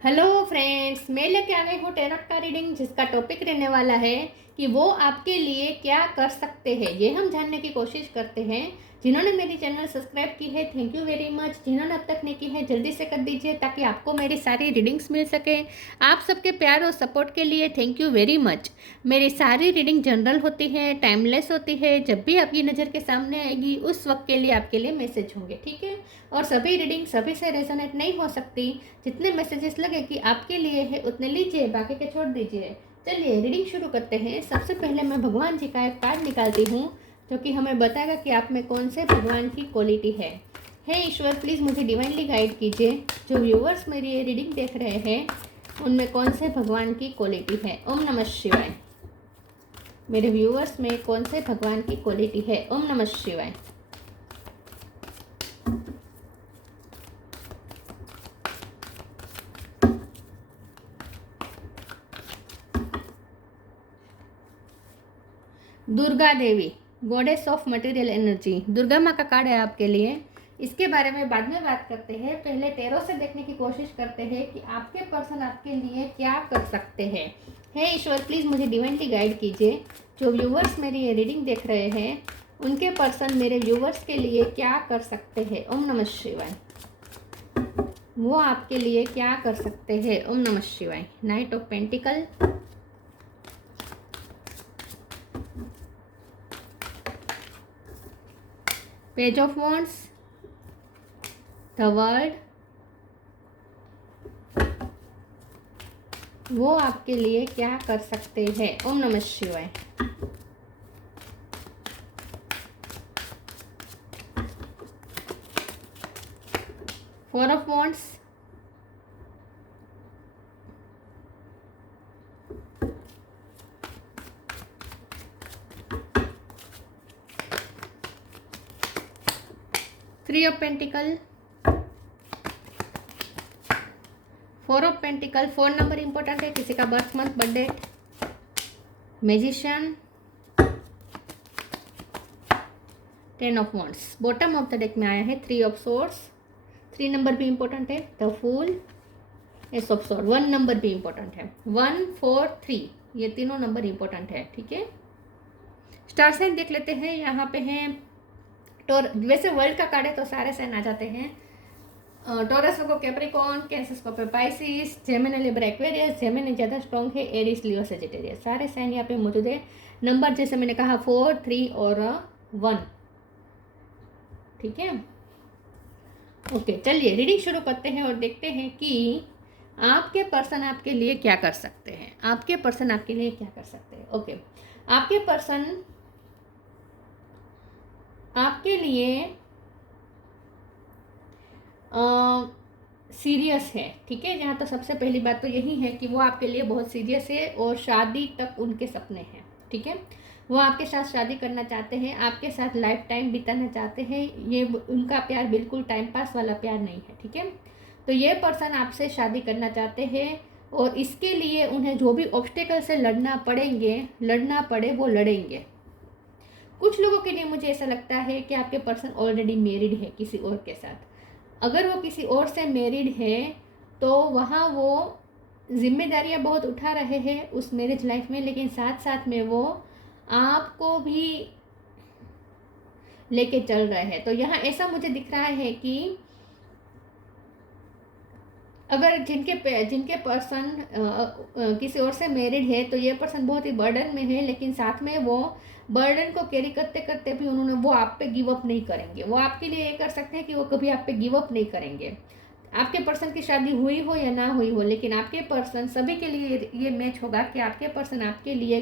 Hello friends, मैं लेके आ गई हूँ टैरोट का रीडिंग, जिसका टॉपिक रहने वाला है कि वो आपके लिए क्या कर सकते हैं। ये हम जानने की कोशिश करते हैं। जिन्होंने मेरी चैनल सब्सक्राइब की है, थैंक यू वेरी मच। जिन्होंने अब तक नहीं की है, जल्दी से कर दीजिए ताकि आपको मेरी सारी रीडिंग्स मिल सके। आप सबके प्यार और सपोर्ट के लिए थैंक यू वेरी मच। मेरी सारी रीडिंग जनरल होती है, टाइमलेस होती है। जब भी आपकी नज़र के सामने आएगी उस वक्त के लिए आपके लिए मैसेज होंगे, ठीक है। और सभी रीडिंग सभी से रेजोनेट नहीं हो सकती। जितने मैसेजेस लगे कि आपके लिए है उतने लीजिए, बाकी के छोड़ दीजिए। चलिए रीडिंग शुरू करते हैं। सबसे पहले मैं भगवान जी का एक कार्ड निकालती हूँ जो कि हमें बताएगा कि आप में कौन से भगवान की क्वालिटी है। हे ईश्वर, प्लीज़ मुझे डिवाइनली गाइड कीजिए। जो व्यूवर्स मेरी ये रीडिंग देख रहे हैं उनमें कौन से भगवान की क्वालिटी है। ओम नमः शिवाय। मेरे व्यूवर्स में कौन से भगवान की क्वालिटी है। ओम नमः शिवाय। Durga Devi, goddess of material energy. Durga माँ का कार्ड है आपके लिए। इसके बारे में बाद में बात करते हैं। पहले टैरो से देखने की कोशिश करते हैं कि आपके पर्सन आपके लिए क्या कर सकते हैं। हे ईश्वर, प्लीज़ मुझे डिवाइनली गाइड कीजिए। जो व्यूवर्स मेरी ये रीडिंग देख रहे हैं उनके पर्सन मेरे व्यूवर्स के लिए क्या कर सकते हैं। ओम नमः शिवाय। वो आपके लिए क्या कर सकते हैं। ओम नमः शिवाय। Night of pentacle, page of wands, the world. वो आपके लिए क्या कर सकते हैं। ओम नमः शिवाय। Four of wands, three of pentacle, four of pentacle. 4 number important है, किसी का birth month, birthday. Magician, 10 of wands. Bottom of the deck में आया है 3 ऑफ सोर्ड्स। 3 नंबर भी इंपॉर्टेंट है। The fool, ace of sword. 1 number भी important है। 1, 4, 3 ये तीनों नंबर इंपॉर्टेंट है, ठीक है। स्टार साइन देख लेते हैं। यहाँ पे हैं वैसे वर्ल्ड का कार्ड है तो सारे साइन आ जाते हैं। टॉरस को कैप्रिकॉन, कैंसस को Pisces, Gemini Libra Aquarius. Gemini ज़्यादा स्ट्रॉन्ग है, एरिस लियो सेजिटेरियस। सारे साइन यहाँ पे मौजूद है। नंबर जैसे मैंने कहा 4, 3 और 1, ठीक है। ओके, चलिए रीडिंग शुरू करते हैं और देखते हैं कि आपके पर्सन आपके लिए क्या कर सकते हैं। आपके पर्सन आपके लिए क्या कर सकते हैं। ओके, आपके पर्सन आपके लिए सीरियस है, ठीक है। जहाँ तो सबसे पहली बात तो यही है कि वो आपके लिए बहुत सीरियस है और शादी तक उनके सपने हैं, ठीक है। वो आपके साथ शादी करना चाहते हैं, आपके साथ लाइफ टाइम बिताना चाहते हैं। ये उनका प्यार बिल्कुल टाइम पास वाला प्यार नहीं है, ठीक है। तो ये पर्सन आपसे शादी करना चाहते हैं और इसके लिए उन्हें जो भी ऑब्स्टेकल से लड़ना पड़े वो लड़ेंगे। कुछ लोगों के लिए मुझे ऐसा लगता है कि आपके पर्सन ऑलरेडी मैरिड है किसी और के साथ। अगर वो किसी और से मैरिड है तो वहाँ वो जिम्मेदारियाँ बहुत उठा रहे हैं उस मैरिज लाइफ में, लेकिन साथ साथ में वो आपको भी लेके चल रहे हैं। तो यहाँ ऐसा मुझे दिख रहा है कि अगर जिनके पर्सन किसी और से मैरिड है तो ये पर्सन बहुत ही बर्डन में है, लेकिन साथ में वो बर्डन को कैरी करते करते भी वो आप पे गिव अप नहीं करेंगे। वो आपके लिए ये कर सकते हैं कि वो कभी आप पे गिव अप नहीं करेंगे। आपके पर्सन की शादी हुई हो या ना हुई हो, लेकिन आपके पर्सन सभी के लिए ये मैच होगा कि आपके पर्सन आपके लिए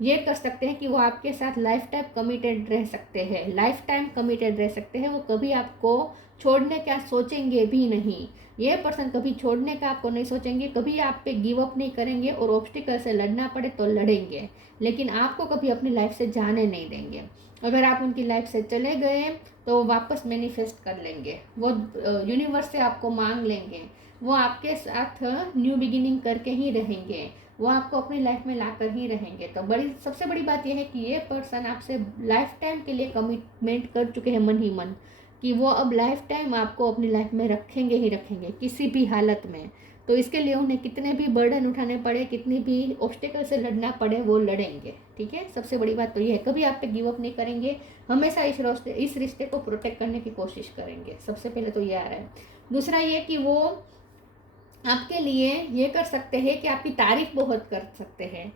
ये कर सकते हैं कि वो आपके साथ लाइफ टाइम कमिटेड रह सकते हैं। लाइफ टाइम कमिटेड रह सकते हैं। वो कभी आपको छोड़ने का सोचेंगे भी नहीं। ये पर्सन कभी छोड़ने का आपको नहीं सोचेंगे, कभी आप पे गिव अप नहीं करेंगे और ऑब्स्टिकल से लड़ना पड़े तो लड़ेंगे, लेकिन आपको कभी अपनी लाइफ से जाने नहीं देंगे। अगर आप उनकी लाइफ से चले गए तो वो वापस मैनिफेस्ट कर लेंगे। वो यूनिवर्स से आपको मांग लेंगे। वो आपके साथ न्यू बिगिनिंग करके ही रहेंगे। वो आपको अपनी लाइफ में ला कर ही रहेंगे। तो सबसे बड़ी बात यह है कि ये पर्सन आपसे लाइफ टाइम के लिए कमिटमेंट कर चुके हैं मन ही मन, कि वो अब लाइफ टाइम आपको अपनी लाइफ में रखेंगे ही रखेंगे किसी भी हालत में। तो इसके लिए उन्हें कितने भी बर्डन उठाने पड़े, कितनी भी ऑब्स्टेकल से लड़ना पड़े, वो लड़ेंगे। ठीक है, सबसे बड़ी बात तो ये है, कभी आप पे गिव अप नहीं करेंगे, हमेशा इस रिश्ते को प्रोटेक्ट करने की कोशिश करेंगे। सबसे पहले तो ये आ रहा है। दूसरा ये कि वो आपके लिए ये कर सकते हैं कि आपकी तारीफ बहुत कर सकते हैं।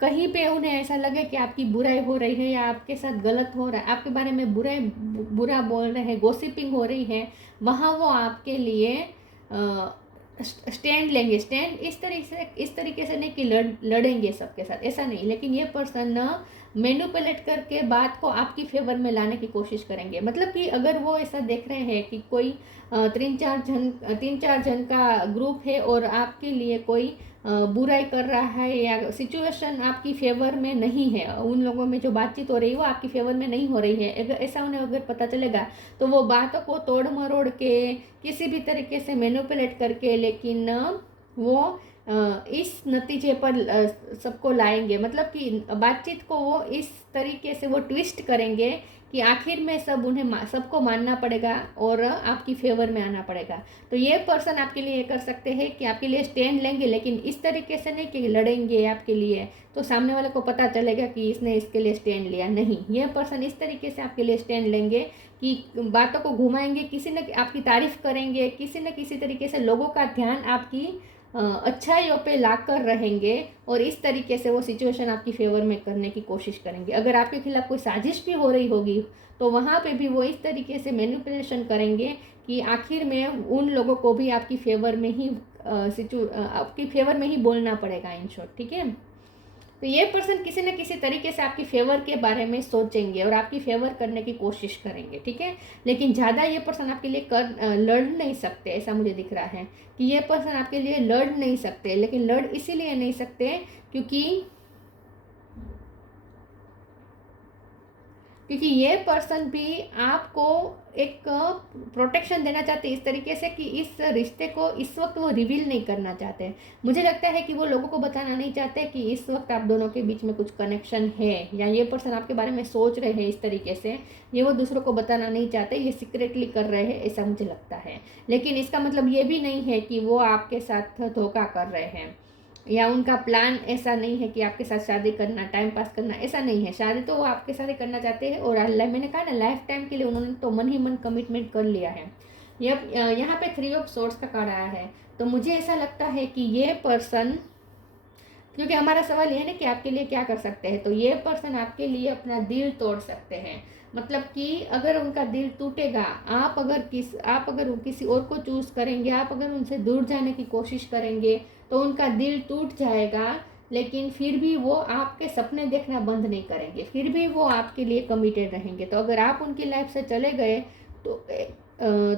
कहीं पे उन्हें ऐसा लगे कि आपकी बुराई हो रही है या आपके साथ गलत हो रहा है, आपके बारे में बुरा बोल रहे हैं, गॉसिपिंग हो रही है, वहाँ वो आपके लिए स्टैंड लेंगे। स्टैंड इस तरीके से नहीं कि लड़ेंगे सबके साथ, ऐसा नहीं, लेकिन ये पर्सन मैनिपुलेट करके बात को आपकी फेवर में लाने की कोशिश करेंगे। मतलब कि अगर वो ऐसा देख रहे हैं कि कोई 3-4 जन का ग्रुप है और आपके लिए कोई बुराई कर रहा है या सिचुएशन आपकी फेवर में नहीं है, उन लोगों में जो बातचीत हो रही है वो आपकी फेवर में नहीं हो रही है, अगर ऐसा उन्हें अगर पता चलेगा तो वो बातों को तोड़ मरोड़ के किसी भी तरीके से मैनिपुलेट करके, लेकिन वो इस नतीजे पर सबको लाएंगे। मतलब कि बातचीत को वो इस तरीके से वो ट्विस्ट करेंगे कि आखिर में सबको मानना पड़ेगा और आपकी फेवर में आना पड़ेगा। तो ये पर्सन आपके लिए कर सकते हैं कि आपके लिए स्टैंड लेंगे, लेकिन इस तरीके से नहीं कि लड़ेंगे आपके लिए तो सामने वाले को पता चलेगा कि इसने इसके लिए स्टैंड लिया। नहीं, ये पर्सन इस तरीके से आपके लिए स्टैंड लेंगे कि बातों को घुमाएंगे, किसी न आपकी तारीफ करेंगे, किसी न किसी तरीके से लोगों का ध्यान आपकी अच्छाइयों पे लाकर रहेंगे और इस तरीके से वो सिचुएशन आपकी फेवर में करने की कोशिश करेंगे। अगर आपके खिलाफ कोई साजिश भी हो रही होगी तो वहाँ पे भी वो इस तरीके से मैनिपुलेशन करेंगे कि आखिर में उन लोगों को भी आपकी फेवर में ही बोलना पड़ेगा, इन शॉर्ट। ठीक है, तो ये पर्सन किसी न किसी तरीके से आपकी फेवर के बारे में सोचेंगे और आपकी फेवर करने की कोशिश करेंगे। ठीक है, लेकिन ज़्यादा ये पर्सन आपके लिए लड़ नहीं सकते, ऐसा मुझे दिख रहा है कि ये पर्सन आपके लिए लड़ नहीं सकते। लेकिन लड़ इसीलिए नहीं सकते क्योंकि ये पर्सन भी आपको एक प्रोटेक्शन देना चाहते हैं इस तरीके से कि इस रिश्ते को इस वक्त वो रिवील नहीं करना चाहते। मुझे लगता है कि वो लोगों को बताना नहीं चाहते कि इस वक्त आप दोनों के बीच में कुछ कनेक्शन है, या ये पर्सन आपके बारे में सोच रहे हैं इस तरीके से, ये वो दूसरों को बताना नहीं चाहते, ये सीक्रेटली कर रहे हैं, ऐसा मुझे लगता है। लेकिन इसका मतलब ये भी नहीं है कि वो आपके साथ धोखा कर रहे हैं, या उनका प्लान ऐसा नहीं है कि आपके साथ शादी करना, टाइम पास करना, ऐसा नहीं है। शादी तो वो आपके साथ ही करना चाहते हैं और मैंने कहा ना, लाइफ टाइम के लिए उन्होंने तो मन ही मन कमिटमेंट कर लिया है। यहाँ पे 3 ऑफ सोर्ड्स का कार्ड आया है, तो मुझे ऐसा लगता है कि ये पर्सन, क्योंकि हमारा सवाल ये है ना कि आपके लिए क्या कर सकते हैं, तो ये पर्सन आपके लिए अपना दिल तोड़ सकते हैं। मतलब कि अगर उनका दिल टूटेगा, आप अगर किसी और को चूज़ करेंगे, आप अगर उनसे दूर जाने की कोशिश करेंगे तो उनका दिल टूट जाएगा, लेकिन फिर भी वो आपके सपने देखना बंद नहीं करेंगे, फिर भी वो आपके लिए कमिटेड रहेंगे। तो अगर आप उनकी लाइफ से चले गए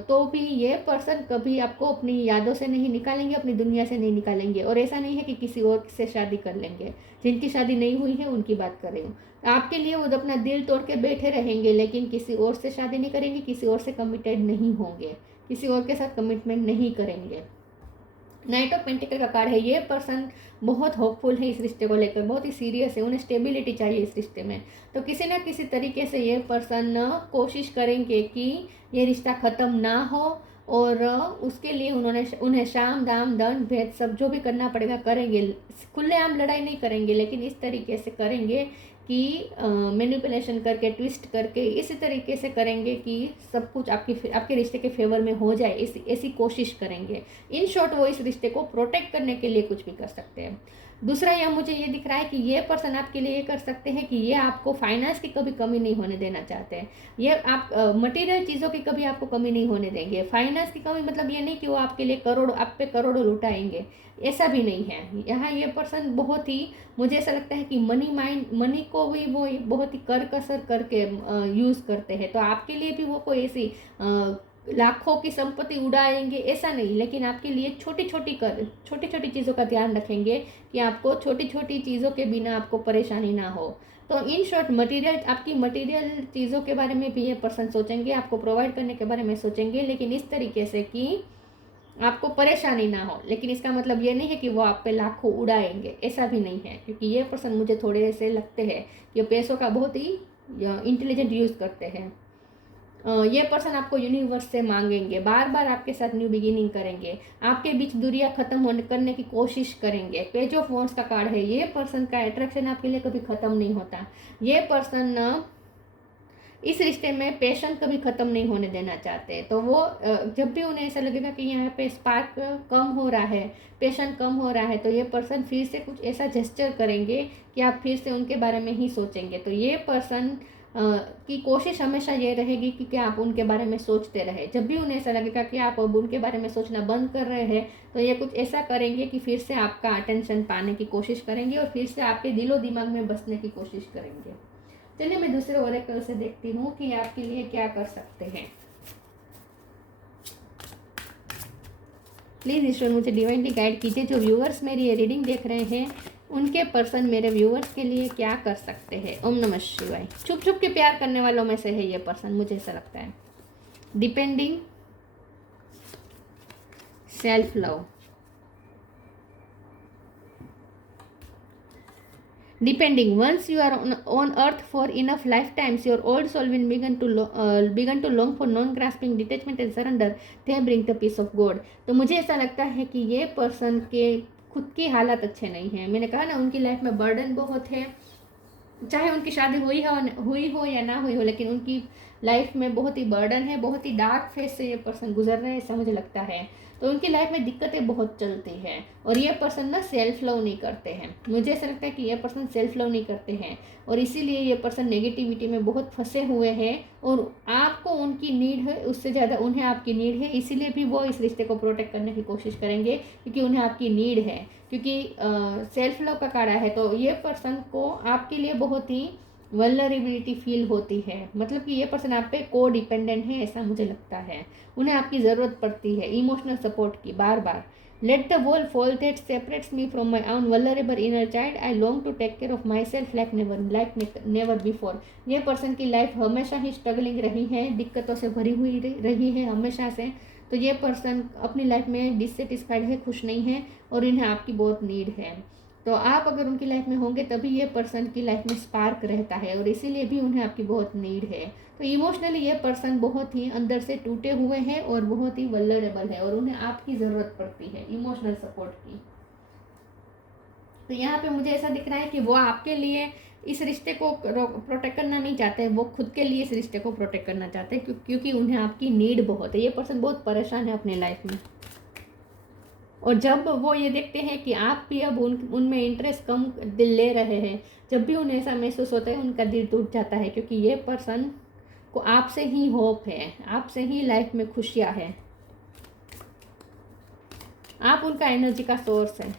तो भी ये पर्सन कभी आपको अपनी यादों से नहीं निकालेंगे, अपनी दुनिया से नहीं निकालेंगे। और ऐसा नहीं है कि किसी और से शादी कर लेंगे, जिनकी शादी नहीं हुई है उनकी बात कर रही हूँ। आपके लिए वो अपना दिल तोड़ के बैठे रहेंगे, लेकिन किसी और से शादी नहीं करेंगे, किसी और से कमिटेड नहीं होंगे, किसी और के साथ कमिटमेंट नहीं करेंगे। नाइट ऑफ पेंटिकल का कार्ड है, ये पर्सन बहुत होपफुल है इस रिश्ते को लेकर, बहुत ही सीरियस है, उन्हें स्टेबिलिटी चाहिए इस रिश्ते में। तो किसी ना किसी तरीके से ये पर्सन कोशिश करेंगे कि ये रिश्ता ख़त्म ना हो, और उसके लिए उन्हें शाम दाम दंड भेद सब जो भी करना पड़ेगा करेंगे। खुलेआम लड़ाई नहीं करेंगे, लेकिन इस तरीके से करेंगे कि मैनिपुलेशन करके, ट्विस्ट करके, इसी तरीके से करेंगे कि सब कुछ आपके रिश्ते के फेवर में हो जाए, ऐसी कोशिश करेंगे। इन शॉर्ट वो इस रिश्ते को प्रोटेक्ट करने के लिए कुछ भी कर सकते हैं। दूसरा यह मुझे ये दिख रहा है कि ये पर्सन आपके लिए ये कर सकते हैं कि ये आपको फाइनेंस की कभी कमी नहीं होने देना चाहते हैं। ये आप मटेरियल चीज़ों की कभी आपको कमी नहीं होने देंगे। फाइनेंस की कमी मतलब ये नहीं कि वो आपके लिए आप पे करोड़ों लुटाएंगे, ऐसा भी नहीं है। यहाँ ये पर्सन बहुत ही, मुझे ऐसा लगता है कि मनी को भी वो बहुत ही करकसर करके यूज़ करते हैं। तो आपके लिए भी वो कोई ऐसी लाखों की संपत्ति उड़ाएंगे ऐसा नहीं, लेकिन आपके लिए छोटी छोटी चीज़ों का ध्यान रखेंगे कि आपको छोटी छोटी चीज़ों के बिना आपको परेशानी ना हो। तो इन शॉर्ट आपकी मटेरियल चीज़ों के बारे में भी ये पर्सन सोचेंगे, आपको प्रोवाइड करने के बारे में सोचेंगे, लेकिन इस तरीके से कि आपको परेशानी ना हो। लेकिन इसका मतलब ये नहीं है कि वो आप पे लाखों उड़ाएंगे, ऐसा भी नहीं है, क्योंकि ये पर्सन मुझे थोड़े से लगते हैं कि पैसों का बहुत ही इंटेलिजेंट यूज़ करते हैं। ये पर्सन आपको यूनिवर्स से मांगेंगे, बार बार आपके साथ न्यू बिगिनिंग करेंगे, आपके बीच दूरियां खत्म होने करने की कोशिश करेंगे। पेज ऑफ वॉन्ड्स का कार्ड है। ये पर्सन का अट्रैक्शन आपके लिए कभी ख़त्म नहीं होता। ये पर्सन इस रिश्ते में पैशन कभी ख़त्म नहीं होने देना चाहते। तो वो जब भी उन्हें ऐसा लगेगा कि यहाँ पे स्पार्क कम हो रहा है, पैशन कम हो रहा है, तो ये पर्सन फिर से कुछ ऐसा जेस्चर करेंगे कि आप फिर से उनके बारे में ही सोचेंगे। तो ये पर्सन की कोशिश हमेशा ये रहेगी कि आप उनके बारे में सोचते रहे। जब भी उन्हें ऐसा लगेगा कि आप अब उनके बारे में सोचना बंद कर रहे हैं, तो ये कुछ ऐसा करेंगे कि फिर से आपका अटेंशन पाने की कोशिश करेंगे और फिर से आपके दिलो दिमाग में बसने की कोशिश करेंगे। चलिए मैं दूसरे ओरेकल से देखती हूँ कि आपके लिए क्या कर सकते हैं। प्लीज़ ईश्वर मुझे डिवाइनली गाइड कीजिए। जो व्यूअर्स मेरी ये रीडिंग देख रहे हैं, उनके पर्सन मेरे व्यूअर्स के लिए क्या कर सकते हैं। ओम नमः शिवाय। छुप छुप के प्यार करने वालों में से है ये पर्सन, मुझे ऐसा लगता है। Depending, self love. Depending, once you are on earth for enough lifetimes, your old soul will begin to long for non-grasping detachment and surrender. They bring the peace of God. तो मुझे ऐसा लगता है कि ये पर्सन के खुद की हालात अच्छे नहीं हैं। मैंने कहा ना, उनकी लाइफ में बर्डन बहुत है, चाहे उनकी शादी हुई हो या ना हुई हो, लेकिन उनकी लाइफ में बहुत ही बर्डन है, बहुत ही डार्क फेज से ये पर्सन गुजर रहे हैं, ऐसा मुझे लगता है। तो उनकी लाइफ में दिक्कतें बहुत चलती हैं और ये पर्सन ना सेल्फ लव नहीं करते हैं। मुझे ऐसा लगता है कि ये पर्सन सेल्फ लव नहीं करते हैं और इसीलिए ये पर्सन नेगेटिविटी में बहुत फंसे हुए हैं और आपको उनकी नीड है, उससे ज़्यादा उन्हें आपकी नीड है। इसीलिए भी वो इस रिश्ते को प्रोटेक्ट करने की कोशिश करेंगे क्योंकि उन्हें आपकी नीड है, क्योंकि सेल्फ लव का कार्ड है। तो ये पर्सन को आपके लिए बहुत ही वल्नरेबिलिटी फील होती है, मतलब कि ये पर्सन आप पे को डिपेंडेंट है, ऐसा मुझे लगता है। उन्हें आपकी ज़रूरत पड़ती है इमोशनल सपोर्ट की, बार बार। Let the wall fall that separates me from my own vulnerable inner child. I long to take care of myself like never before. ये पर्सन की लाइफ हमेशा ही स्ट्रगलिंग रही है, दिक्कतों से भरी हुई रही है हमेशा से। तो ये पर्सन अपनी लाइफ में डिससेटिस्फाइड है, खुश नहीं है और इन्हें आपकी बहुत नीड है। तो आप अगर उनकी लाइफ में होंगे तभी ये पर्सन की लाइफ में स्पार्क रहता है और इसीलिए भी उन्हें आपकी बहुत नीड है। तो इमोशनली ये पर्सन बहुत ही अंदर से टूटे हुए हैं और बहुत ही वल्नरेबल है और उन्हें आपकी ज़रूरत पड़ती है इमोशनल सपोर्ट की। तो यहाँ पे मुझे ऐसा दिख रहा है कि वो आपके लिए इस रिश्ते को प्रोटेक्ट करना नहीं चाहते, वो खुद के लिए इस रिश्ते को प्रोटेक्ट करना चाहते हैं क्योंकि उन्हें आपकी नीड बहुत है। ये पर्सन बहुत परेशान है अपनी लाइफ में और जब वो ये देखते हैं कि आप भी अब उनमें इंटरेस्ट कम दिल ले रहे हैं, जब भी उन्हें ऐसा महसूस होता है उनका दिल टूट जाता है क्योंकि ये पर्सन को आपसे ही होप है, आपसे ही लाइफ में खुशियाँ है, आप उनका एनर्जी का सोर्स है।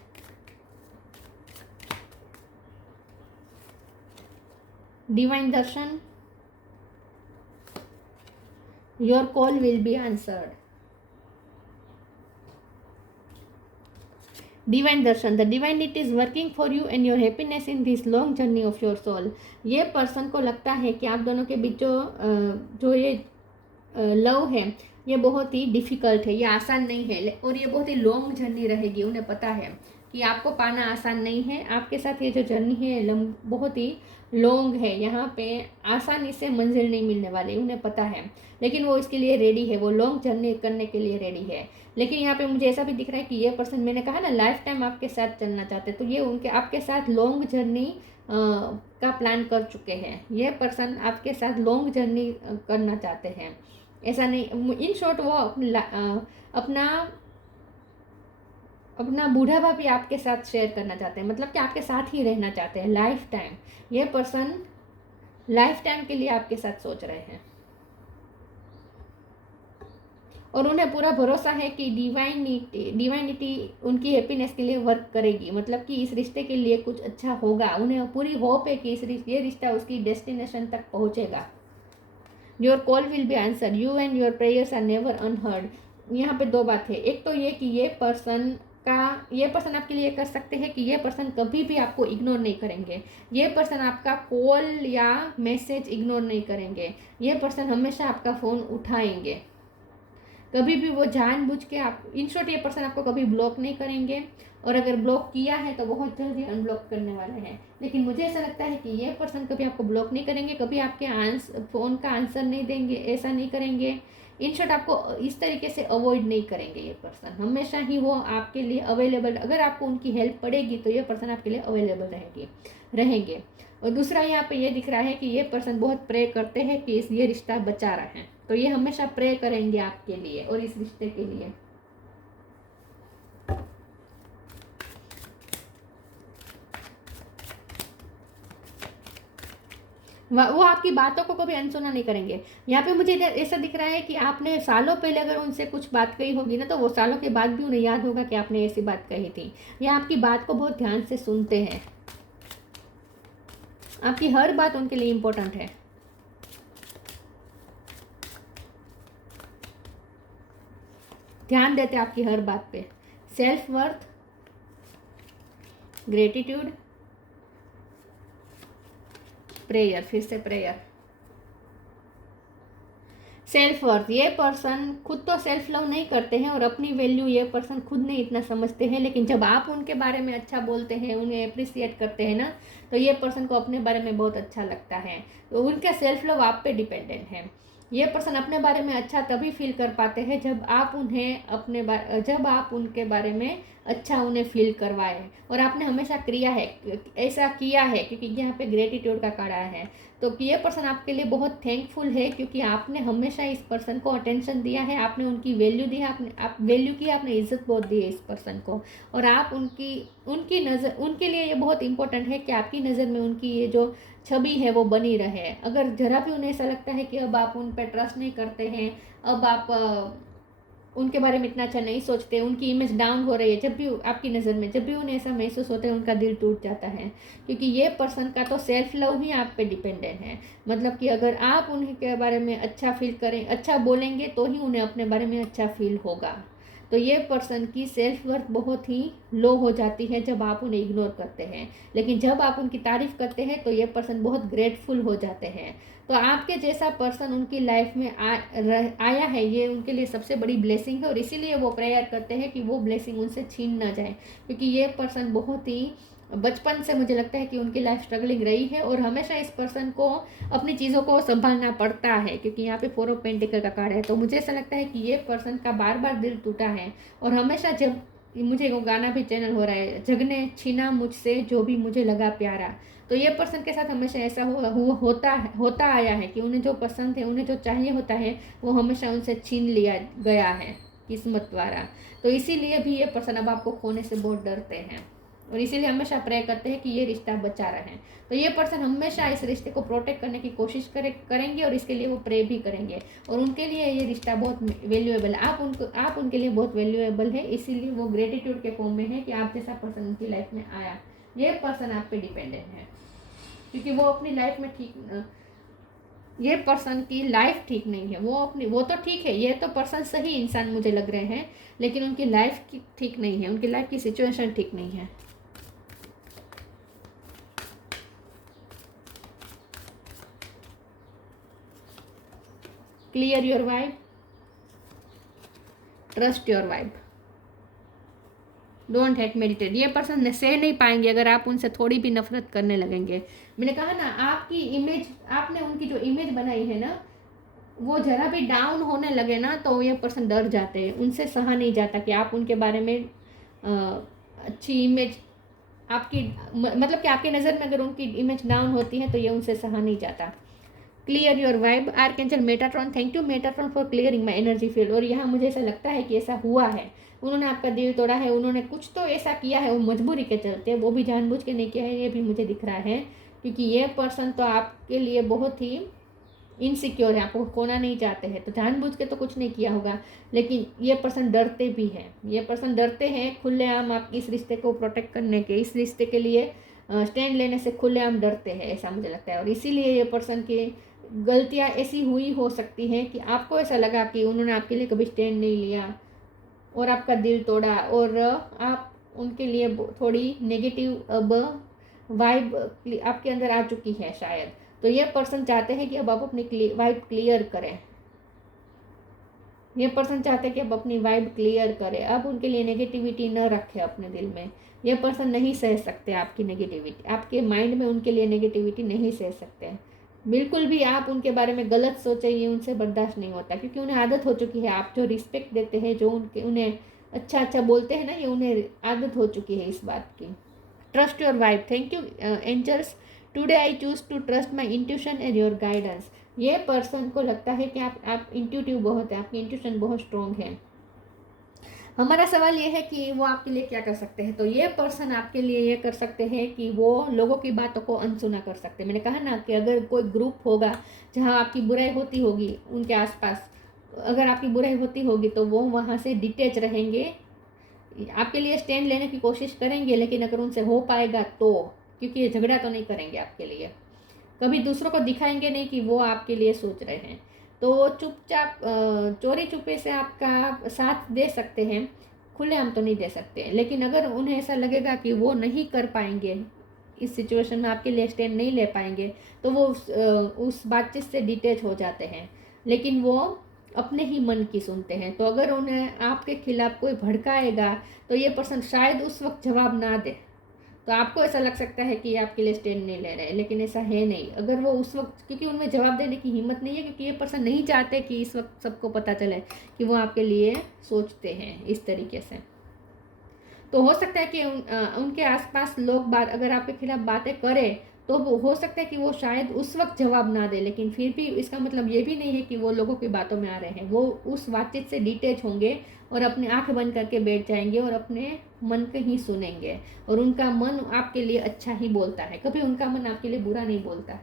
Divine darshan, your call will be answered. Divine darshan, the divinity is working for you and your happiness in this long journey of your soul. ये पर्सन को लगता है कि आप दोनों के बीच जो ये लव है ये बहुत ही डिफ़िकल्ट है, ये आसान नहीं है और ये बहुत ही लॉन्ग जर्नी रहेगी। उन्हें पता है कि आपको पाना आसान नहीं है, आपके साथ ये जो जर्नी है बहुत ही लॉन्ग है, यहाँ पे आसानी से मंजिल नहीं मिलने वाली, उन्हें पता है। लेकिन वो इसके लिए रेडी है, वो लॉन्ग जर्नी करने के लिए रेडी है। लेकिन यहाँ पे मुझे ऐसा भी दिख रहा है कि ये पर्सन, मैंने कहा ना, लाइफ टाइम आपके साथ चलना चाहते हैं, तो ये उनके आपके साथ लॉन्ग जर्नी का प्लान कर चुके हैं। ये पर्सन आपके साथ लॉन्ग जर्नी करना चाहते हैं, ऐसा नहीं। इन शॉर्ट वो अपना बूढ़ापा भी आपके साथ शेयर करना चाहते हैं, मतलब कि आपके साथ ही रहना चाहते हैं लाइफ टाइम। ये पर्सन लाइफ टाइम के लिए आपके साथ सोच रहे हैं और उन्हें पूरा भरोसा है कि डिवाइनिटी उनकी हैप्पीनेस के लिए वर्क करेगी, मतलब कि इस रिश्ते के लिए कुछ अच्छा होगा। उन्हें पूरी होप है कि ये रिश्ता उसकी डेस्टिनेशन तक पहुंचेगा। Your call will be answer, you and your prayers are never unheard. यहाँ पे दो बात है, एक तो ये कि ये पर्सन आपके लिए कर सकते हैं कि ये पर्सन कभी भी आपको इग्नोर नहीं करेंगे। ये पर्सन आपका कॉल या मैसेज इग्नोर नहीं करेंगे। ये पर्सन हमेशा आपका फ़ोन उठाएंगे। कभी भी वो जानबूझ के आप इन शॉर्ट ये पर्सन आपको कभी ब्लॉक नहीं करेंगे, और अगर ब्लॉक किया है तो बहुत जल्दी अनब्लॉक करने वाले हैं। लेकिन मुझे ऐसा लगता है कि ये पर्सन कभी आपको ब्लॉक नहीं करेंगे, कभी आपके फ़ोन का आंसर नहीं देंगे, ऐसा नहीं करेंगे। इन शॉर्ट आपको इस तरीके से अवॉइड नहीं करेंगे। ये पर्सन हमेशा ही वो आपके लिए अवेलेबल, अगर आपको उनकी हेल्प पड़ेगी तो ये पर्सन आपके लिए अवेलेबल रहेंगे। और दूसरा यहाँ पे ये दिख रहा है कि ये पर्सन बहुत प्रे करते हैं कि ये रिश्ता बचा रहा है, तो ये हमेशा प्रे करेंगे आपके लिए और इस रिश्ते के लिए। वो आपकी बातों को कभी अनसुना नहीं करेंगे। यहाँ पे मुझे ऐसा दिख रहा है कि आपने सालों पहले अगर उनसे कुछ बात कही होगी ना, तो वो सालों के बाद भी उन्हें याद होगा कि आपने ऐसी बात कही थी। या आपकी बात को बहुत ध्यान से सुनते हैं, आपकी हर बात उनके लिए इम्पोर्टेंट है। ध्यान देते हैं आपकी हर बात पे। सेल्फ वर्थ, ग्रेटिट्यूड, प्रेयर, फिर से प्रेयर, सेल्फ वर्थ। ये पर्सन खुद तो सेल्फ लव नहीं करते हैं और अपनी वैल्यू ये पर्सन खुद नहीं इतना समझते हैं, लेकिन जब आप उनके बारे में अच्छा बोलते हैं, उन्हें अप्रिसिएट करते हैं ना, तो ये पर्सन को अपने बारे में बहुत अच्छा लगता है। तो उनका सेल्फ लव आप पे डिपेंडेंट है। ये पर्सन अपने बारे में अच्छा तभी फील कर पाते हैं जब आप उनके बारे में अच्छा उन्हें फील करवाए, और आपने हमेशा ऐसा किया है, क्योंकि यहाँ पे ग्रेटिट्यूड का कार्ड आया है। तो ये पर्सन आपके लिए बहुत थैंकफुल है, क्योंकि आपने हमेशा इस पर्सन को अटेंशन दिया है, आपने उनकी वैल्यू दी है, आप वैल्यू की, आपने इज्जत बहुत दी है इस पर्सन को। और आप उनकी नज़र, उनके लिए ये बहुत इंपॉर्टेंट है कि आपकी नज़र में उनकी ये जो छवि है वो बनी रहे। अगर जरा भी उन्हें ऐसा लगता है कि अब आप उन पर ट्रस्ट नहीं करते हैं, अब आप उनके बारे में इतना अच्छा नहीं सोचते, उनकी इमेज डाउन हो रही है, जब भी आपकी नज़र में जब भी उन्हें ऐसा महसूस होता है, उनका दिल टूट जाता है। क्योंकि ये पर्सन का तो सेल्फ लव ही आप पे डिपेंडेंट है। मतलब कि अगर आप उन्हीं के बारे में अच्छा फील करें, अच्छा बोलेंगे, तो ही उन्हें अपने बारे में अच्छा फील होगा। तो ये पर्सन की सेल्फ वर्थ बहुत ही लो हो जाती है जब आप उन्हें इग्नोर करते हैं, लेकिन जब आप उनकी तारीफ़ करते हैं तो ये पर्सन बहुत ग्रेटफुल हो जाते हैं। तो आपके जैसा पर्सन उनकी लाइफ में आया है, ये उनके लिए सबसे बड़ी ब्लेसिंग है, और इसीलिए वो प्रेयर करते हैं कि वो ब्लेसिंग उनसे छीन ना जाए। क्योंकि ये पर्सन बहुत ही बचपन से मुझे लगता है कि उनकी लाइफ स्ट्रगलिंग रही है, और हमेशा इस पर्सन को अपनी चीज़ों को संभालना पड़ता है, क्योंकि यहाँ पे 4 ऑफ पेंटिकल का कार्ड है। तो मुझे ऐसा लगता है कि ये पर्सन का बार बार दिल टूटा है, और हमेशा जब मुझे वो गाना भी चैनल हो रहा है, जग ने छीना मुझसे जो भी मुझे लगा प्यारा। तो ये पर्सन के साथ हमेशा ऐसा होता आया है कि उन्हें जो पसंद है, उन्हें जो चाहिए होता है, वो हमेशा उनसे छीन लिया गया है किस्मत द्वारा। तो इसीलिए भी ये पर्सन अब आपको खोने से बहुत डरते हैं, और इसीलिए हमेशा प्रे करते हैं कि ये रिश्ता बचा रहे। तो ये पर्सन हमेशा इस रिश्ते को प्रोटेक्ट करने की कोशिश करेंगे, और इसके लिए वो प्रे भी करेंगे, और उनके लिए ये रिश्ता बहुत वैल्यूएबल है। आप उनके लिए बहुत वैल्यूएबल है, इसीलिए वो ग्रेटिट्यूड के फॉर्म में है कि आप जैसा पर्सन उनकी लाइफ में आया। ये पर्सन आप पे डिपेंडेंट है, क्योंकि वो अपनी लाइफ में ये पर्सन की लाइफ ठीक नहीं है। वो तो ठीक है, ये तो पर्सन सही इंसान मुझे लग रहे हैं, लेकिन उनकी लाइफ की ठीक नहीं है, उनकी लाइफ की सिचुएशन ठीक नहीं है। Clear your vibe, trust your vibe, don't hate, meditate. ये पर्सन सह नहीं पाएंगे अगर आप उनसे थोड़ी भी नफरत करने लगेंगे। मैंने कहा ना, आपने उनकी जो इमेज बनाई है ना, वो जरा भी डाउन होने लगे ना, तो ये पर्सन डर जाते हैं, उनसे सहा नहीं जाता कि आप उनके बारे में अच्छी इमेज मतलब कि आपकी नज़र में अगर उनकी इमेज डाउन होती है तो ये उनसे सहा नहीं जाता। Clear your vibe, archangel Metatron, thank you Metatron for clearing my energy field. और यहाँ मुझे ऐसा लगता है कि ऐसा हुआ है, उन्होंने आपका दिल तोड़ा है, उन्होंने कुछ तो ऐसा किया है, वो मजबूरी के चलते, वो भी जानबूझ के नहीं किया है, ये भी मुझे दिख रहा है। क्योंकि ये पर्सन तो आपके लिए बहुत ही इनसिक्योर है, आपको खोना नहीं चाहते हैं, तो जानबूझ के तो कुछ नहीं किया होगा। लेकिन ये पर्सन डरते भी हैं, ये पर्सन डरते हैं खुलेआम आप इस रिश्ते को प्रोटेक्ट करने के, इस रिश्ते के लिए स्टैंड लेने से खुलेआम डरते हैं, ऐसा मुझे लगता है। और इसीलिए ये पर्सन की गलतियाँ ऐसी हुई हो सकती हैं कि आपको ऐसा लगा कि उन्होंने आपके लिए कभी स्टैंड नहीं लिया और आपका दिल तोड़ा, और आप उनके लिए थोड़ी नेगेटिव अब वाइब आपके अंदर आ चुकी है शायद। तो ये पर्सन चाहते हैं कि अब आप अपनी वाइब क्लियर करें। ये पर्सन चाहते हैं कि आप अपनी वाइब क्लियर करें, आप उनके लिए नेगेटिविटी न रखें अपने दिल में। ये पर्सन नहीं सह सकते आपकी नेगेटिविटी, आपके माइंड में उनके लिए नेगेटिविटी नहीं सह सकते हैं। बिल्कुल भी आप उनके बारे में गलत सोचें, ये उनसे बर्दाश्त नहीं होता, क्योंकि उन्हें आदत हो चुकी है। आप जो रिस्पेक्ट देते हैं, जो उन्हें अच्छा अच्छा बोलते हैं ना, ये उन्हें आदत हो चुकी है इस बात की। Trust your vibe. Thank you angels, today I choose to trust my intuition and your guidance. ये पर्सन को लगता है कि आप इंट्यूटिव बहुत है, आपकी इंट्यूशन बहुत स्ट्रॉन्ग है। हमारा सवाल ये है कि वो आपके लिए क्या कर सकते हैं। तो ये पर्सन आपके लिए ये कर सकते हैं कि वो लोगों की बातों को अनसुना कर सकते हैं। मैंने कहा ना कि अगर कोई ग्रुप होगा जहाँ आपकी बुराई होती होगी, उनके आसपास अगर आपकी बुराई होती होगी, तो वो वहाँ से डिटेच रहेंगे, आपके लिए स्टैंड लेने की कोशिश करेंगे, लेकिन अगर उनसे हो पाएगा तो, क्योंकि ये झगड़ा तो नहीं करेंगे आपके लिए, कभी दूसरों को दिखाएंगे नहीं कि वो आपके लिए सोच रहे हैं। तो वो चुपचाप चोरी छुपे से आपका साथ दे सकते हैं, खुलेआम तो नहीं दे सकते। लेकिन अगर उन्हें ऐसा लगेगा कि वो नहीं कर पाएंगे, इस सिचुएशन में आपके लिए स्टैंड नहीं ले पाएंगे, तो वो उस बातचीत से डिटेच हो जाते हैं। लेकिन वो अपने ही मन की सुनते हैं। तो अगर उन्हें आपके खिलाफ कोई भड़काएगा, तो ये पर्सन शायद उस वक्त जवाब ना दे, तो आपको ऐसा लग सकता है कि ये आपके लिए स्टैंड नहीं ले रहे, लेकिन ऐसा है नहीं। अगर वो उस वक्त, क्योंकि उनमें जवाब देने की हिम्मत नहीं है, क्योंकि ये पर्सन नहीं चाहते कि इस वक्त सबको पता चले कि वो आपके लिए सोचते हैं इस तरीके से। तो हो सकता है कि उनके आसपास लोग बात अगर आपके खिलाफ बातें करें, तो वो हो सकता है कि वो शायद उस वक्त जवाब ना दे, लेकिन फिर भी इसका मतलब ये भी नहीं है कि वो लोगों की बातों में आ रहे हैं। वो उस बातचीत से डिटेच होंगे और अपनी आंख बंद करके बैठ जाएंगे और अपने मन के ही सुनेंगे। और उनका मन आपके लिए अच्छा ही बोलता है, कभी उनका मन आपके लिए बुरा नहीं बोलता।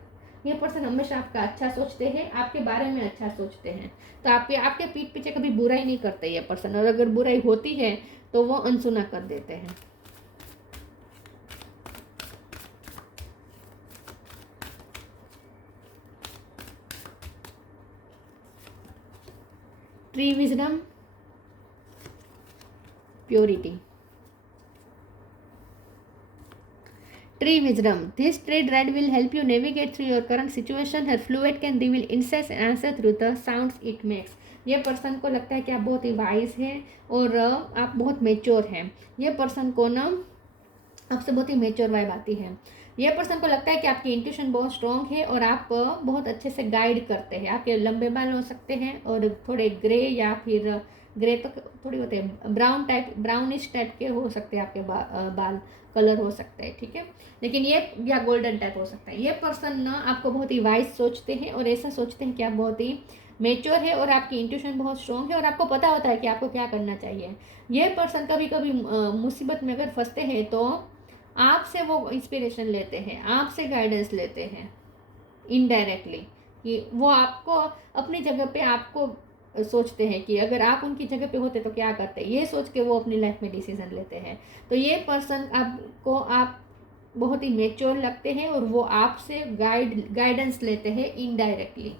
ये पर्सन हमेशा आपका अच्छा सोचते हैं, आपके बारे में अच्छा सोचते हैं। तो आपके पीठ पीछे कभी बुराई नहीं करते ये पर्सन, और अगर बुराई होती है तो वो अनसुना कर देते हैं। Tree wisdom, purity. Tree wisdom. This trade red will help you navigate through your current situation. Her fluid can reveal insights and answer through the sounds it makes. ये पर्सन को लगता है कि आप बहुत ही वाइज हैं और आप बहुत मेच्योर हैं। ये पर्सन को ना आपसे बहुत ही मेच्योर वाइब आती है। ये पर्सन को लगता है कि आपकी इंट्यूशन बहुत स्ट्रॉन्ग है और आप बहुत अच्छे से गाइड करते हैं। आपके लंबे बाल हो सकते हैं और थोड़े ग्रे, या फिर ग्रे तो थोड़ी होते हैं, ब्राउन टाइप, ब्राउनिश टाइप के हो सकते हैं आपके बाल कलर हो सकता है, ठीक है। लेकिन ये या गोल्डन टाइप हो सकता है। ये पर्सन ना आपको बहुत ही वाइज सोचते हैं और ऐसा सोचते हैं कि आप बहुत ही मेच्योर है और आपकी इंट्यूशन बहुत स्ट्रॉन्ग है और आपको पता होता है कि आपको क्या करना चाहिए। ये पर्सन कभी कभी मुसीबत में अगर फंसते हैं तो आपसे वो इंस्पिरेशन लेते हैं, आपसे गाइडेंस लेते हैं इनडायरेक्टली, कि वो आपको अपनी जगह पे आपको सोचते हैं कि अगर आप उनकी जगह पे होते तो क्या करते, ये सोच के वो अपनी लाइफ में डिसीजन लेते हैं। तो ये पर्सन आपको आप बहुत ही मेच्योर लगते हैं और वो आपसे गाइडेंस लेते हैं इनडायरेक्टली।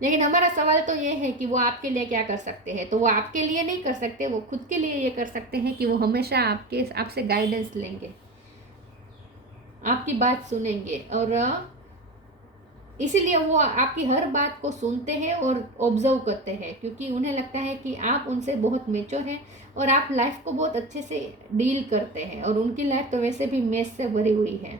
लेकिन हमारा सवाल तो ये है कि वो आपके लिए क्या कर सकते हैं। तो वो आपके लिए नहीं कर सकते, वो खुद के लिए ये कर सकते हैं कि वो हमेशा आपसे गाइडेंस लेंगे, आपकी बात सुनेंगे, और इसीलिए वो आपकी हर बात को सुनते हैं और ऑब्जर्व करते हैं, क्योंकि उन्हें लगता है कि आप उनसे बहुत मेच्योर हैं और आप लाइफ को बहुत अच्छे से डील करते हैं। और उनकी लाइफ तो वैसे भी मेस से भरी हुई है,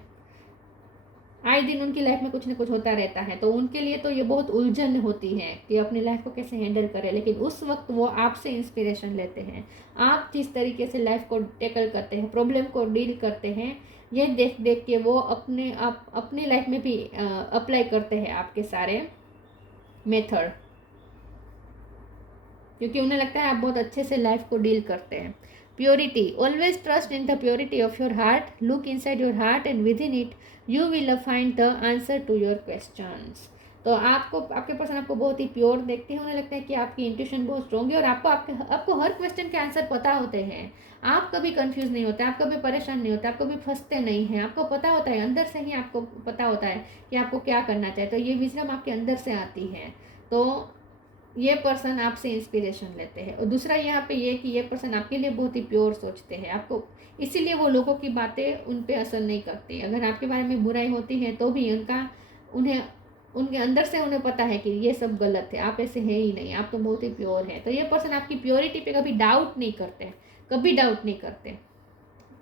आए दिन उनकी लाइफ में कुछ ना कुछ होता रहता है। तो उनके लिए तो ये बहुत उलझन होती है कि अपनी लाइफ को कैसे हैंडल करें। लेकिन उस वक्त वो आपसे इंस्पिरेशन लेते हैं। आप जिस तरीके से लाइफ को टैकल करते हैं, प्रॉब्लम को डील करते हैं, ये देख देख के वो अपनी लाइफ में भी अप्लाई करते हैं आपके सारे मेथड, क्योंकि उन्हें लगता है आप बहुत अच्छे से लाइफ को डील करते हैं। Purity, always trust in the purity of your heart, look inside your heart and within it you will find the answer to your questions. तो आपके पर्सन आपको बहुत ही प्योर देखते हैं। उन्हें लगता है कि आपकी इंट्यूशन बहुत स्ट्रॉन्ग है और आपको हर क्वेश्चन के आंसर पता होते हैं। आप कभी कंफ्यूज नहीं होते, आप कभी परेशान नहीं होते, आप कभी फंसते नहीं हैं। आपको पता होता है, अंदर से ही आपको पता होता है कि आपको क्या करना चाहिए। तो ये विजडम आपके अंदर से आती है। तो ये पर्सन आपसे इंस्पिरेशन लेते हैं। और दूसरा यहाँ पे ये कि ये पर्सन आपके लिए बहुत ही प्योर सोचते हैं आपको, इसीलिए वो लोगों की बातें उन पे असर नहीं करती। अगर आपके बारे में बुराई होती है तो भी उन्हें उनके अंदर से उन्हें पता है कि ये सब गलत है, आप ऐसे है ही नहीं, आप तो बहुत ही प्योर है। तो ये पर्सन आपकी प्योरिटी पे कभी डाउट नहीं करते, कभी डाउट नहीं करते।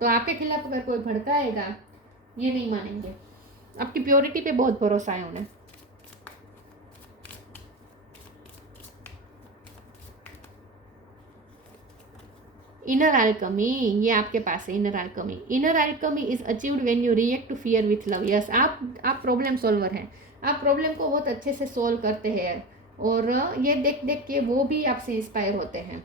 तो आपके खिलाफ अगर कोई भड़काएगा, ये नहीं मानेंगे, आपकी प्योरिटी पे बहुत भरोसा है उन्हें। इनर अल्केमी, ये आपके पास है inner alchemy. Inner alchemy is achieved when you react to fear with love. Yes, आप प्रॉब्लम सॉल्वर हैं, आप प्रॉब्लम को बहुत अच्छे से सॉल्व करते हैं, और ये देख देख के वो भी आपसे इंस्पायर होते हैं।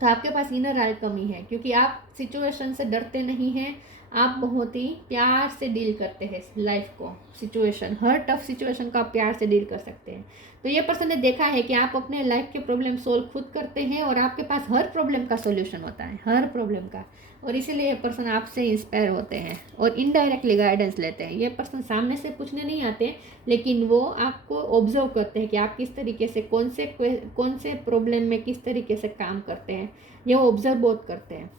तो आपके पास इनर अल्केमी है, क्योंकि आप सिचुएशन से डरते नहीं हैं, आप बहुत ही प्यार से डील करते हैं लाइफ को, सिचुएशन, हर टफ सिचुएशन को आप प्यार से डील कर सकते हैं। तो ये पर्सन ने देखा है कि आप अपने लाइफ के प्रॉब्लम सोल्व खुद करते हैं, और आपके पास हर प्रॉब्लम का सोल्यूशन होता है, हर प्रॉब्लम का, और इसीलिए ये पर्सन आपसे इंस्पायर होते हैं और इनडायरेक्टली गाइडेंस लेते हैं। ये पर्सन सामने से पूछने नहीं आते, लेकिन वो आपको ऑब्जर्व करते हैं कि आप किस तरीके से कौन से प्रॉब्लम में किस तरीके से काम करते हैं, ये ऑब्जर्व बहुत करते हैं।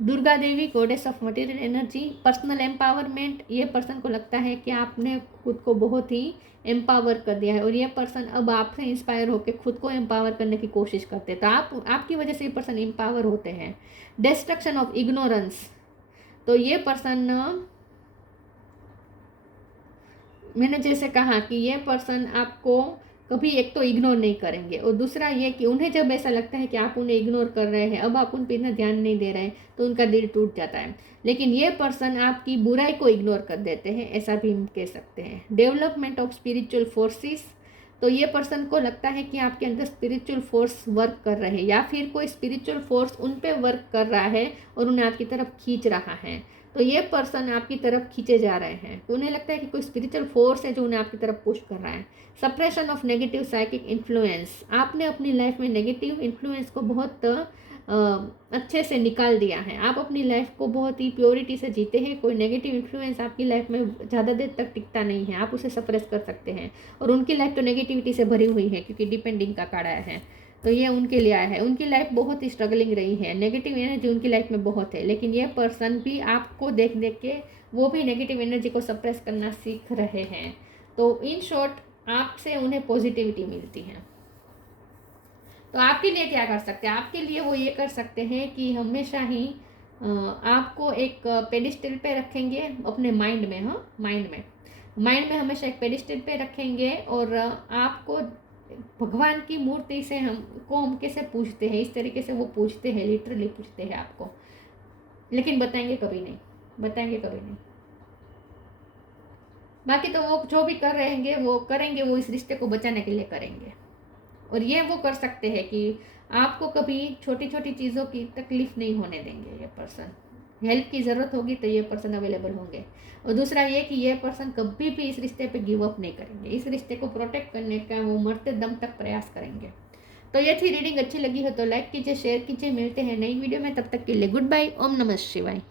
Durga Devi, goddess of material energy, personal empowerment. ये पर्सन को लगता है कि आपने खुद को बहुत ही एम्पावर कर दिया है, और ये पर्सन अब आपसे इंस्पायर होकर खुद को एम्पावर करने की कोशिश करते हैं। तो आपकी वजह से ये पर्सन एम्पावर होते हैं। डिस्ट्रक्शन ऑफ इग्नोरेंस, तो ये पर्सन, मैंने जैसे कहा कि ये पर्सन आपको कभी एक तो इग्नोर नहीं करेंगे, और दूसरा ये कि उन्हें जब ऐसा लगता है कि आप उन्हें इग्नोर कर रहे हैं, अब आप उन पर इतना ध्यान नहीं दे रहे हैं, तो उनका दिल टूट जाता है। लेकिन ये पर्सन आपकी बुराई को इग्नोर कर देते हैं, ऐसा भी हम कह सकते हैं। डेवलपमेंट ऑफ स्पिरिचुअल फोर्सेस, तो ये पर्सन को लगता है कि आपके अंदर स्पिरिचुअल फोर्स वर्क कर रहे हैं, या फिर कोई स्पिरिचुअल फोर्स उन पे वर्क कर रहा है और उन्हें आपकी तरफ खींच रहा है। तो ये पर्सन आपकी तरफ खींचे जा रहे हैं, तो उन्हें लगता है कि कोई स्पिरिचुअल फोर्स है जो उन्हें आपकी तरफ पुश कर रहा है। Suppression of negative psychic influence, आपने अपनी लाइफ में नेगेटिव इन्फ्लुएंस को बहुत अच्छे से निकाल दिया है, आप अपनी लाइफ को बहुत ही प्योरिटी से जीते हैं। कोई नेगेटिव इन्फ्लुएंस आपकी लाइफ में ज़्यादा देर तक टिकता नहीं है, आप उसे सप्रेस कर सकते हैं। और उनकी लाइफ तो नेगेटिविटी से भरी हुई है, क्योंकि डिपेंडिंग का कार्ड आया है, तो ये उनके लिए आया है। उनकी लाइफ बहुत ही स्ट्रगलिंग रही है, नेगेटिव एनर्जी उनकी लाइफ में बहुत है, लेकिन ये पर्सन भी आपको देख देख के वो भी नेगेटिव एनर्जी को सप्रेस करना सीख रहे हैं। तो इन शॉर्ट आपसे उन्हें पॉजिटिविटी मिलती है। तो आपके लिए क्या कर सकते हैं? आपके लिए वो ये कर सकते हैं कि हमेशा ही आपको एक पेडिस्टल पे रखेंगे अपने माइंड में, हाँ, माइंड में हमेशा एक पेडिस्टल पे रखेंगे, और आपको भगवान की मूर्ति से हम कैसे पूछते हैं, इस तरीके से वो पूछते हैं, लिटरली पूछते हैं आपको, लेकिन बताएंगे कभी नहीं। बाकी तो वो जो भी कर रहेंगे वो करेंगे, वो इस रिश्ते को बचाने के लिए करेंगे। और ये वो कर सकते हैं कि आपको कभी छोटी छोटी चीज़ों की तकलीफ नहीं होने देंगे। ये पर्सन, हेल्प की ज़रूरत होगी तो ये पर्सन अवेलेबल होंगे। और दूसरा ये कि ये पर्सन कभी भी इस रिश्ते पे गिव अप नहीं करेंगे, इस रिश्ते को प्रोटेक्ट करने का वो मरते दम तक प्रयास करेंगे। तो ये थी रीडिंग, अच्छी लगी हो तो लाइक कीजिए, शेयर कीजिए। मिलते हैं नई वीडियो में, तब तक के लिए गुड बाय। ओम नमः शिवाय।